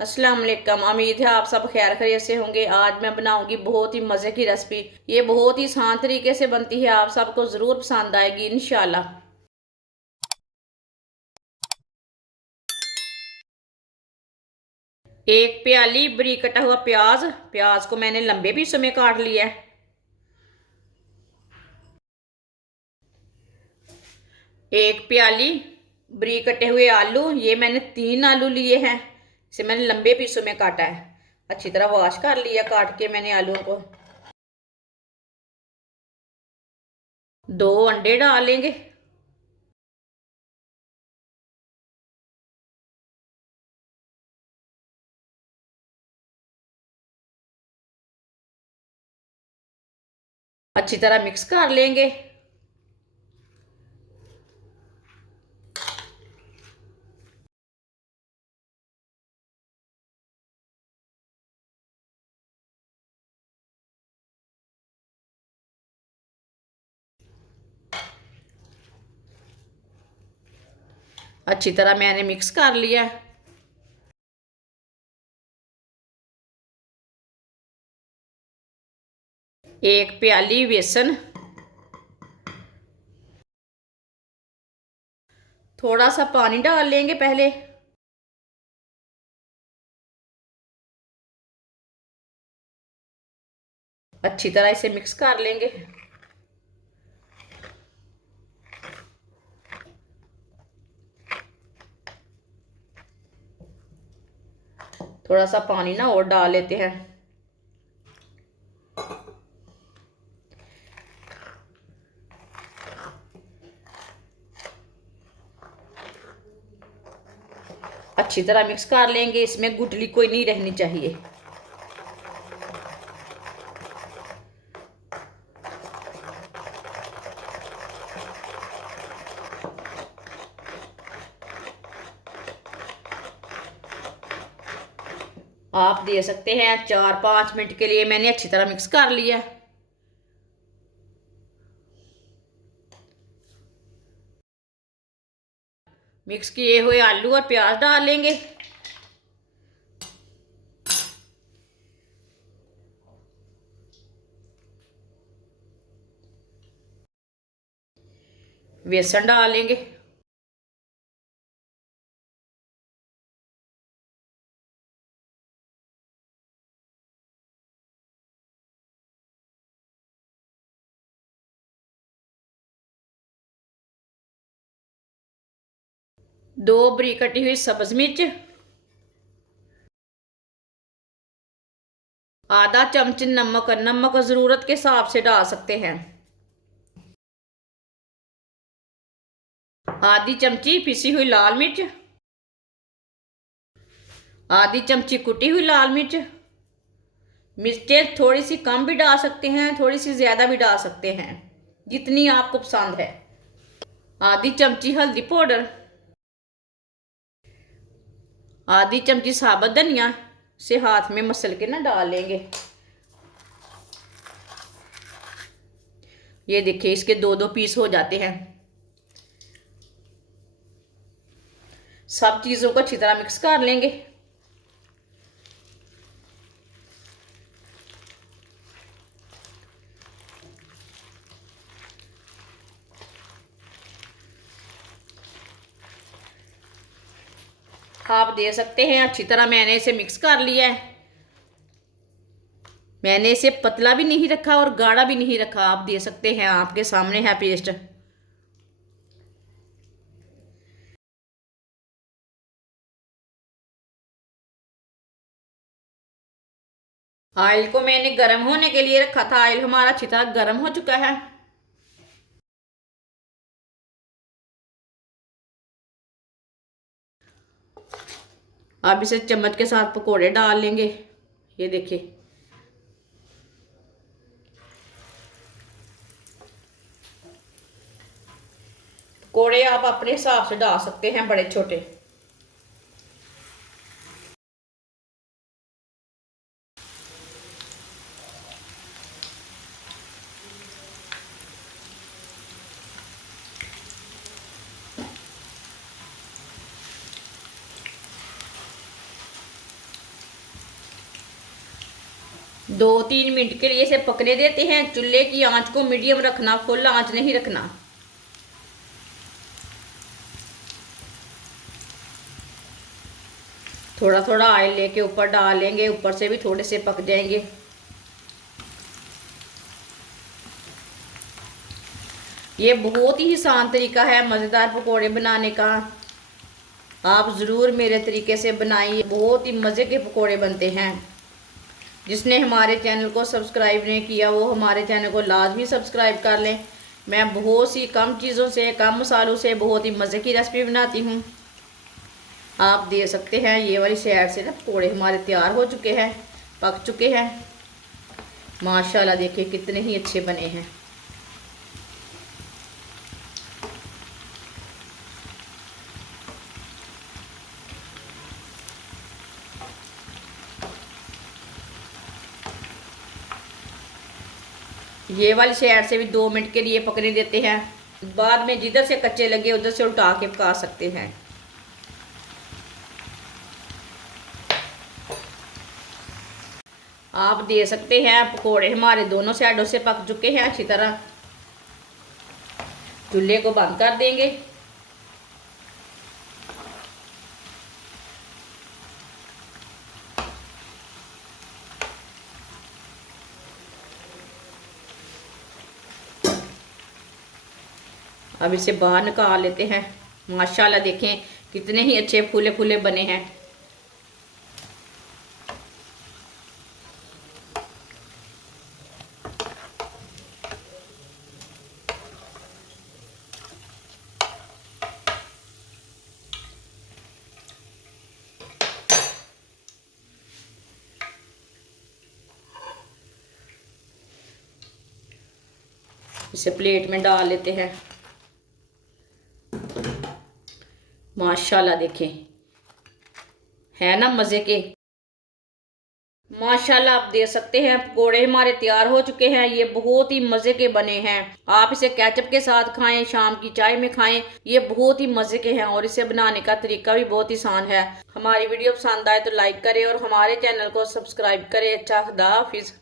अस्सलाम वालेकुम। उम्मीद है आप सब खैर खैरियत से होंगे। आज मैं बनाऊंगी बहुत ही मज़े की रेसिपी। ये बहुत ही आसान तरीके से बनती है, आप सबको ज़रूर पसंद आएगी इंशाल्लाह। एक प्याली बारीक कटा हुआ प्याज। प्याज को मैंने लंबे पीसों में काट लिया है। एक प्याली बारीक कटे हुए आलू। ये मैंने 3 आलू लिए हैं। इसे मैंने लंबे पीसों में काटा है। अच्छी तरह वॉश कर लिया काट के मैंने आलूओं को। 2 अंडे डालेंगे। अच्छी तरह मिक्स कर लेंगे। अच्छी तरह मैंने मिक्स कर लिया। एक प्याली बेसन। थोड़ा सा पानी डाल लेंगे पहले। अच्छी तरह इसे मिक्स कर लेंगे। थोड़ा सा पानी ना और डाल लेते हैं। अच्छी तरह मिक्स कर लेंगे। इसमें गुठली कोई नहीं रहनी चाहिए। आप दे सकते हैं 4-5 मिनट के लिए मैंने अच्छी तरह मिक्स कर लिया। मिक्स किए हुए आलू और प्याज डाल लेंगे। बेसन डाल लेंगे। दो बारीक कटी हुई सब्ज मिर्च। आधा चम्मच नमक। नमक ज़रूरत के हिसाब से डाल सकते हैं। आधी चमची पिसी हुई लाल मिर्च। आधी चमची कुटी हुई लाल मिर्च। मिर्चें थोड़ी सी कम भी डाल सकते हैं, थोड़ी सी ज़्यादा भी डाल सकते हैं, जितनी आपको पसंद है। आधी चमची हल्दी पाउडर। आधी चमची साबुत धनिया से हाथ में मसल के ना डाल लेंगे। ये देखिए इसके 2-2 पीस हो जाते हैं। सब चीज़ों को अच्छी तरह मिक्स कर लेंगे। आप दे सकते हैं अच्छी तरह मैंने इसे मिक्स कर लिया है। मैंने इसे पतला भी नहीं रखा और गाढ़ा भी नहीं रखा। आप दे सकते हैं, आपके सामने है पेस्ट। ऑयल को मैंने गर्म होने के लिए रखा था। ऑयल हमारा अच्छी तरह गर्म हो चुका है। अब इसे चम्मच के साथ पकोड़े डाल लेंगे। ये देखिए पकोड़े आप अपने हिसाब से डाल सकते हैं, बड़े छोटे। 2-3 मिनट के लिए इसे पकने देते हैं। चूल्हे की आंच को मीडियम रखना, फुल आंच नहीं रखना। थोड़ा थोड़ा ऑयल लेके ऊपर डालेंगे, ऊपर से भी थोड़े से पक जाएंगे। ये बहुत ही आसान तरीका है मज़ेदार पकोड़े बनाने का। आप ज़रूर मेरे तरीके से बनाइए, बहुत ही मज़े के पकोड़े बनते हैं। जिसने हमारे चैनल को सब्सक्राइब नहीं किया वो हमारे चैनल को लाजमी सब्सक्राइब कर लें। मैं बहुत सी कम चीज़ों से, कम मसालों से बहुत ही मज़े की रेसिपी बनाती हूँ। आप दे सकते हैं। ये वाली साइड से ना पकोड़े हमारे तैयार हो चुके हैं, पक चुके हैं। माशाल्लाह देखिए कितने ही अच्छे बने हैं। ये वाली साइड से भी 2 मिनट के लिए पकने देते हैं। बाद में जिधर से कच्चे लगे उधर से उल्टा के पका सकते हैं। आप दे सकते हैं। पकोड़े हमारे दोनों साइडों से पक चुके हैं अच्छी तरह। चूल्हे को बंद कर देंगे। अब इसे बाहर निकाल लेते हैं। माशाल्लाह देखें कितने ही अच्छे फूले फूले बने हैं। इसे प्लेट में डाल लेते हैं। माशाल्लाह देखें, है ना मज़े के। माशाल्लाह आप दे सकते हैं। पकोड़े हमारे तैयार हो चुके हैं। ये बहुत ही मज़े के बने हैं। आप इसे केचप के साथ खाएं, शाम की चाय में खाएं। ये बहुत ही मज़े के हैं और इसे बनाने का तरीका भी बहुत ही आसान है। हमारी वीडियो पसंद आए तो लाइक करें और हमारे चैनल को सब्सक्राइब करें। अच्छा, खुदा हाफिज़।